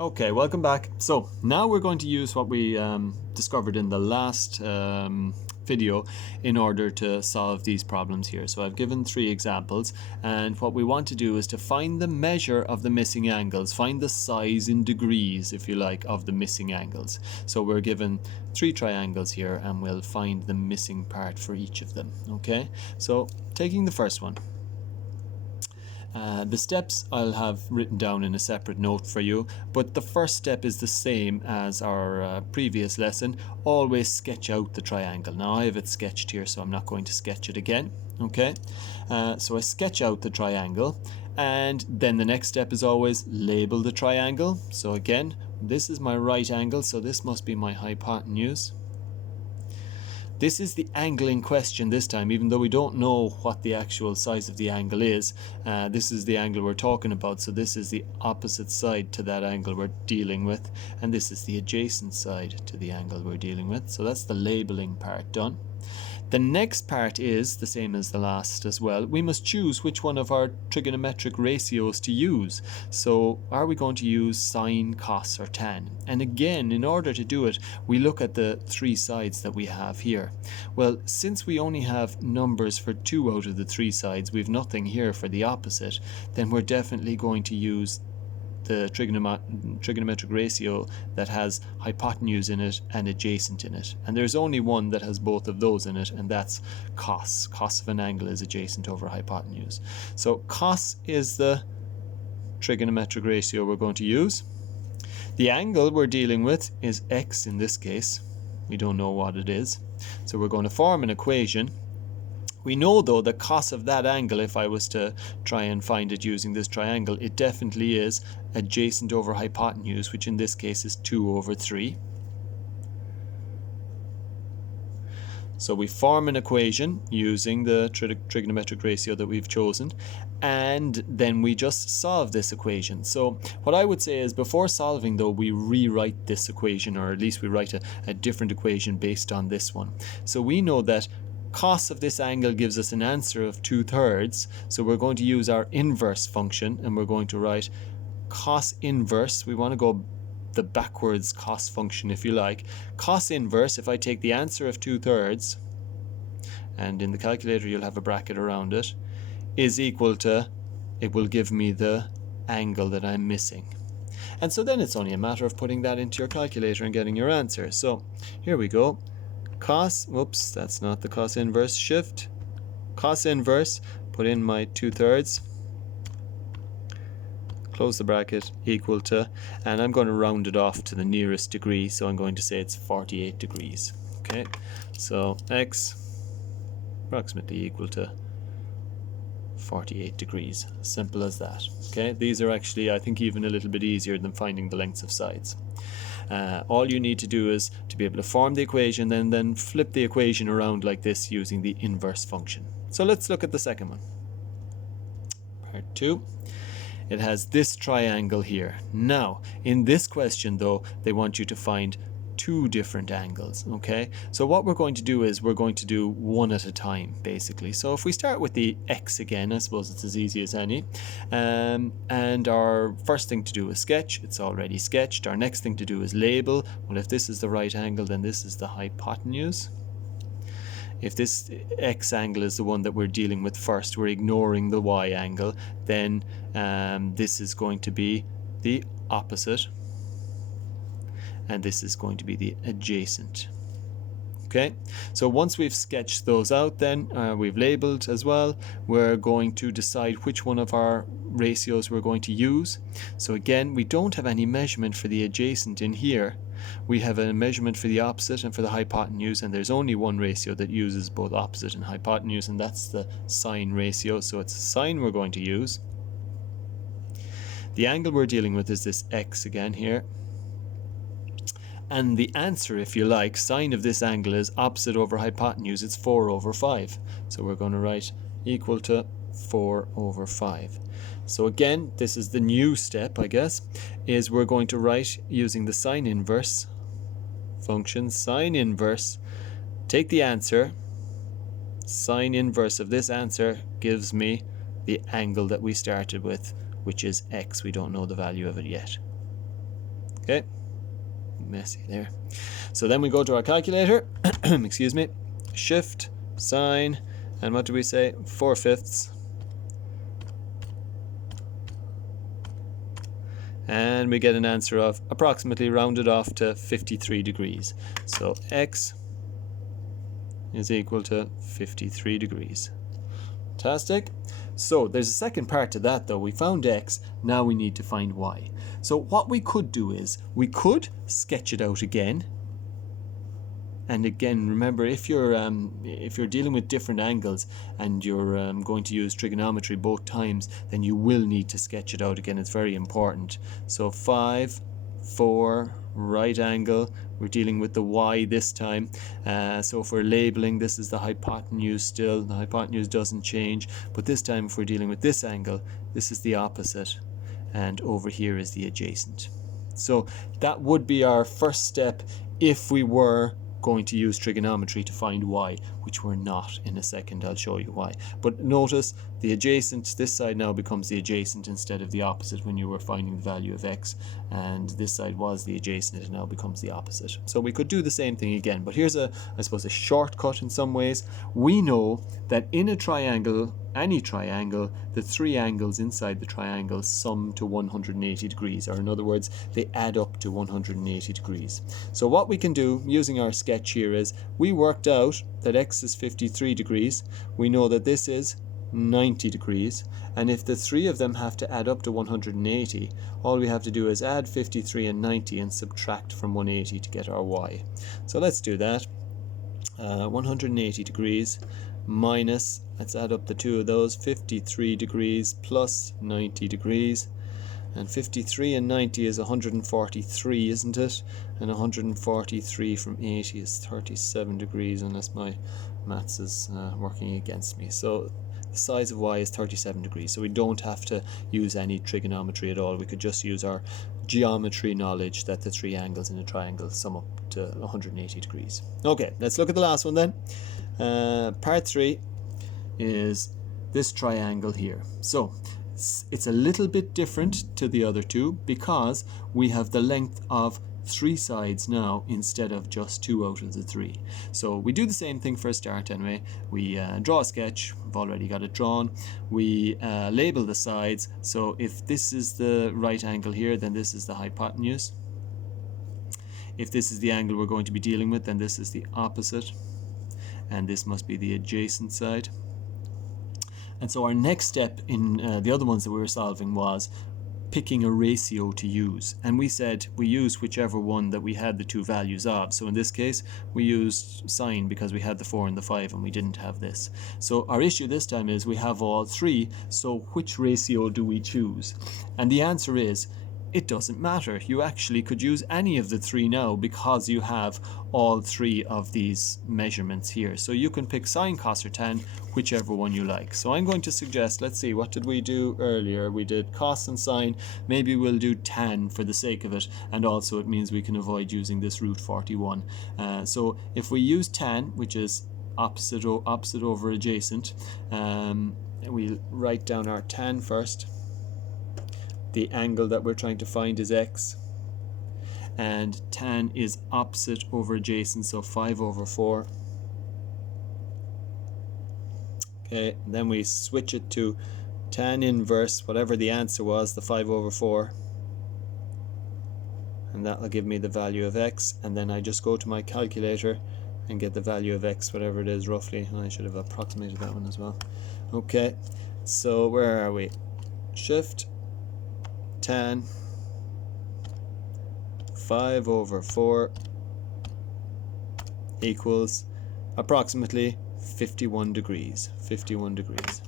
Okay, welcome back. So now we're going to use what we discovered in the last video in order to solve these problems here. So I've given 3 examples, and what we want to do is to find the measure of the missing angles, find the size in degrees, if you like, of the missing angles. So we're given 3 triangles here, and we'll find the missing part for each of them. Okay, so taking the first one. The steps I'll have written down in a separate note for you, but the first step is the same as our previous lesson. Always sketch out the triangle. Now I have it sketched here, so I'm not going to sketch it again. Okay, so I sketch out the triangle, and then the next step is always label the triangle. So again, this is my right angle, so this must be my hypotenuse. This is the angle in question this time, even though we don't know what the actual size of the angle is. This is the angle we're talking about, so this is the opposite side to that angle we're dealing with, and this is the adjacent side to the angle we're dealing with. So that's the labeling part done. The next part is the same as the last as well. We must choose which one of our trigonometric ratios to use. So are we going to use sine, cos, or tan? And again, in order to do it, we look at the 3 sides that we have here. Well, since we only have numbers for 2 out of the 3 sides, we've nothing here for the opposite, then we're definitely going to use the trigonometric ratio that has hypotenuse in it and adjacent in it. And there's only one that has both of those in it, and that's cos. Cos of an angle is adjacent over hypotenuse. So cos is the trigonometric ratio we're going to use. The angle we're dealing with is x in this case. We don't know what it is. So we're going to form an equation. We know though the cos of that angle, if I was to try and find it using this triangle, it definitely is adjacent over hypotenuse, which in this case is 2 over 3. So we form an equation using the trigonometric ratio that we've chosen, and then we just solve this equation. So what I would say is, before solving though, we rewrite this equation, or at least we write a different equation based on this one. So we know that cos of this angle gives us an answer of 2/3, so we're going to use our inverse function, and we're going to write cos inverse. We want to go the backwards cos function, if you like. Cos inverse, if I take the answer of 2/3, and in the calculator you'll have a bracket around it, is equal to, it will give me the angle that I'm missing. And so then it's only a matter of putting that into your calculator and getting your answer. So here we go. Cos, whoops, that's not the cos inverse, shift, cos inverse, put in my 2/3, close the bracket, equal to, and I'm going to round it off to the nearest degree, so I'm going to say it's 48 degrees. Okay, so x approximately equal to 48 degrees. Simple as that. Okay, these are actually, I think, even a little bit easier than finding the lengths of sides. All you need to do is to be able to form the equation and then flip the equation around like this using the inverse function. So let's look at the second one. Part 2. It has this triangle here. Now, in this question though, they want you to find 2 different angles. Okay, so what we're going to do is we're going to do one at a time, basically. So if we start with the x again, I suppose it's as easy as any, and our first thing to do is sketch. It's already sketched. Our next thing to do is label. Well, if this is the right angle, then this is the hypotenuse. If this x angle is the one that we're dealing with first, we're ignoring the y angle, then this is going to be the opposite, and this is going to be the adjacent. Okay, so once we've sketched those out, then we've labeled as well, we're going to decide which one of our ratios we're going to use. So again, we don't have any measurement for the adjacent in here. We have a measurement for the opposite and for the hypotenuse, and there's only one ratio that uses both opposite and hypotenuse, and that's the sine ratio. So it's sine we're going to use. The angle we're dealing with is this x again here. And the answer, if you like, sine of this angle is opposite over hypotenuse. It's 4 over 5. So we're going to write equal to 4 over 5. So again, this is the new step, I guess, is we're going to write using the sine inverse function. Sine inverse, take the answer. Sine inverse of this answer gives me the angle that we started with, which is x. We don't know the value of it yet. Okay, messy there. So then we go to our calculator, excuse me, shift, sine, and what do we say? 4/5. And we get an answer of approximately rounded off to 53 degrees. So x is equal to 53 degrees. Fantastic. So there's a second part to that though. We found x, now we need to find y. So what we could do is, we could sketch it out again. And again, remember, if you're dealing with different angles and you're going to use trigonometry both times, then you will need to sketch it out again. It's very important. So 5, 4, right angle. We're dealing with the y this time. So if we're labeling, this is the hypotenuse still. The hypotenuse doesn't change. But this time, if we're dealing with this angle, this is the opposite. And over here is the adjacent. So that would be our first step if we were going to use trigonometry to find y, which we're not. In a second I'll show you why. But notice the adjacent, this side now becomes the adjacent instead of the opposite when you were finding the value of x, and this side was the adjacent, it now becomes the opposite. So we could do the same thing again, but here's I suppose a shortcut in some ways. We know that in a triangle, any triangle, the three angles inside the triangle sum to 180 degrees, or in other words, they add up to 180 degrees. So what we can do using our sketch here is, we worked out that x is 53 degrees, we know that this is 90 degrees, and if the three of them have to add up to 180, all we have to do is add 53 and 90 and subtract from 180 to get our y. So let's do that. 180 degrees minus, let's add up the two of those, 53 degrees plus 90 degrees. And 53 and 90 is 143, isn't it? And 143 from 80 is 37 degrees, unless my maths is working against me. So the size of y is 37 degrees, so we don't have to use any trigonometry at all. We could just use our geometry knowledge that the three angles in a triangle sum up to 180 degrees. Okay, let's look at the last one then. Part 3 is this triangle here. So it's a little bit different to the other two because we have the length of 3 sides now instead of just 2 out of the 3. So we do the same thing for a start anyway. We draw a sketch. We've already got it drawn. We label the sides. So if this is the right angle here, then this is the hypotenuse. If this is the angle we're going to be dealing with, then this is the opposite. And this must be the adjacent side. And so our next step in the other ones that we were solving was picking a ratio to use. And we said we use whichever one that we had the two values of. So in this case, we used sine because we had the 4 and the 5 and we didn't have this. So our issue this time is we have all 3, so which ratio do we choose? And the answer is, it doesn't matter. You actually could use any of the 3 now because you have all 3 of these measurements here. So you can pick sine, cos, or tan, whichever one you like. So I'm going to suggest, let's see, what did we do earlier? We did cos and sine. Maybe we'll do tan for the sake of it, and also it means we can avoid using this root 41. So if we use tan, which is opposite over adjacent, we'll write down our tan first. The angle that we're trying to find is x, and tan is opposite over adjacent, so 5 over 4. Okay, and then we switch it to tan inverse, whatever the answer was, the 5 over 4. And that will give me the value of x, and then I just go to my calculator and get the value of x, whatever it is roughly. I should have approximated that one as well. Okay, so where are we? Shift, tan, 5 over 4 equals approximately 51 degrees. 51 degrees.